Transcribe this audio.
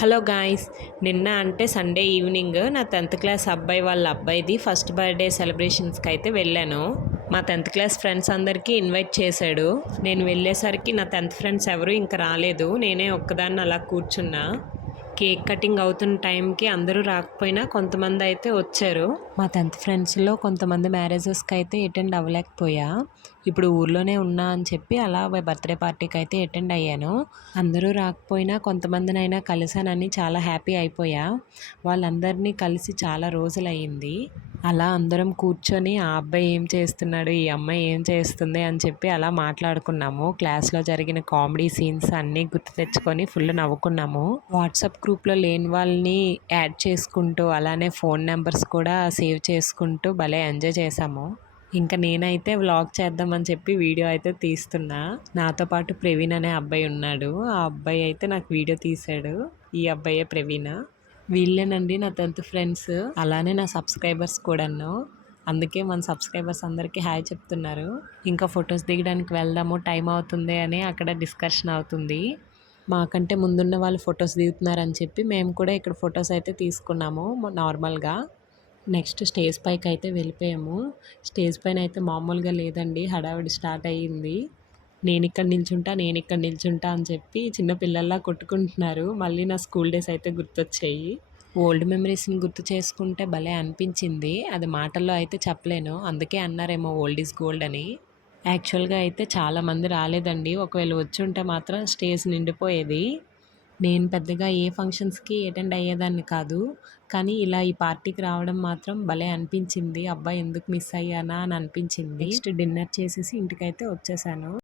Hello guys నిన్న అంటే Sunday evening నా టెన్త్ క్లాస్ అబ్బాయి వాళ్ళ అబ్బాయిది ఫస్ట్ బర్త్డే సెలబ్రేషన్స్కి అయితే వెళ్ళాను. మా టెన్త్ క్లాస్ ఫ్రెండ్స్ అందరికీ ఇన్వైట్ చేశాడు. నేను వెళ్ళేసరికి నా టెన్త్ ఫ్రెండ్స్ ఎవరు ఇంకా రాలేదు. నేనే ఒక్కదాన్ని అలా కూర్చున్నా. కేక్ కటింగ్ అవుతున్న టైంకి అందరూ రాకపోయినా కొంతమంది అయితే వచ్చారు. మా టెన్త్ ఫ్రెండ్స్లో కొంతమంది మ్యారేజెస్కి అయితే అటెండ్ అవ్వలేకపోయా. ఇప్పుడు ఊర్లోనే ఉన్నా అని చెప్పి అలా బర్త్డే పార్టీకి అయితే అటెండ్ అయ్యాను. అందరూ రాకపోయినా కొంతమందినైనా కలిసానని చాలా హ్యాపీ అయిపోయా. వాళ్ళందరినీ కలిసి చాలా రోజులు అయ్యింది అలా అందరం కూర్చొని ఆ అబ్బాయి ఏం చేస్తున్నాడు? ఈ అమ్మాయి ఏం చేస్తుంది? అని చెప్పి అలా మాట్లాడుకున్నాము. క్లాస్లో జరిగిన కామెడీ సీన్స్ అన్నీ గుర్తు తెచ్చుకొని ఫుల్ నవ్వుకున్నాము. వాట్సాప్ గ్రూప్లో లేని వాళ్ళని యాడ్ చేసుకుంటూ అలానే ఫోన్ నెంబర్స్ కూడా సేవ్ చేసుకుంటూ భలే ఎంజాయ్ చేశాము. ఇంకా నేనైతే వ్లాగ్ చేద్దామని చెప్పి వీడియో అయితే తీస్తున్నా. నాతో పాటు ప్రవీణ్ అనే అబ్బాయి ఉన్నాడు. ఆ అబ్బాయి అయితే నాకు వీడియో తీశాడు. ఈ అబ్బాయే ప్రవీణ. వీళ్ళేనండి నా టెన్త్ ఫ్రెండ్స్. అలానే నా సబ్స్క్రైబర్స్ కూడాను. అందుకే మన సబ్స్క్రైబర్స్ అందరికీ హాయ్ చెప్తున్నారు. ఇంకా ఫొటోస్ దిగడానికి వెళ్దాము టైం అవుతుంది అని అక్కడ డిస్కషన్ అవుతుంది. మాకంటే ముందున్న వాళ్ళు ఫొటోస్ దిగుతున్నారని చెప్పి మేము కూడా ఇక్కడ ఫొటోస్ అయితే తీసుకున్నాము నార్మల్గా. నెక్స్ట్ స్టేజ్ పైకి అయితే వెళ్ళిపోయాము. స్టేజ్ పైన అయితే మామూలుగా లేదండి హడావిడి స్టార్ట్ అయ్యింది. నేను ఇక్కడ నిల్చుంటా నేను ఇక్కడ నిల్చుంటా అని చెప్పి చిన్న పిల్లల్లా కొట్టుకుంటున్నారు. మళ్ళీ నా స్కూల్ డేస్ అయితే గుర్తొచ్చాయి. ఓల్డ్ మెమరీస్ని గుర్తు చేసుకుంటే భలే అనిపించింది. అది మాటల్లో అయితే చెప్పలేను. అందుకే అన్నారేమో ఓల్డ్ ఈజ్ గోల్డ్ అని. యాక్చువల్గా అయితే చాలామంది రాలేదండి. ఒకవేళ వచ్చి ఉంటే మాత్రం స్టేజ్ నిండిపోయేది. నేను పెద్దగా ఏ ఫంక్షన్స్కి అటెండ్ అయ్యేదాన్ని కాదు. కానీ ఇలా ఈ పార్టీకి రావడం మాత్రం భలే అనిపించింది. అబ్బాయి ఎందుకు మిస్ అయ్యానా అని అనిపించింది. నెక్స్ట్ డిన్నర్ చేసేసి ఇంటికైతే వచ్చేసాను.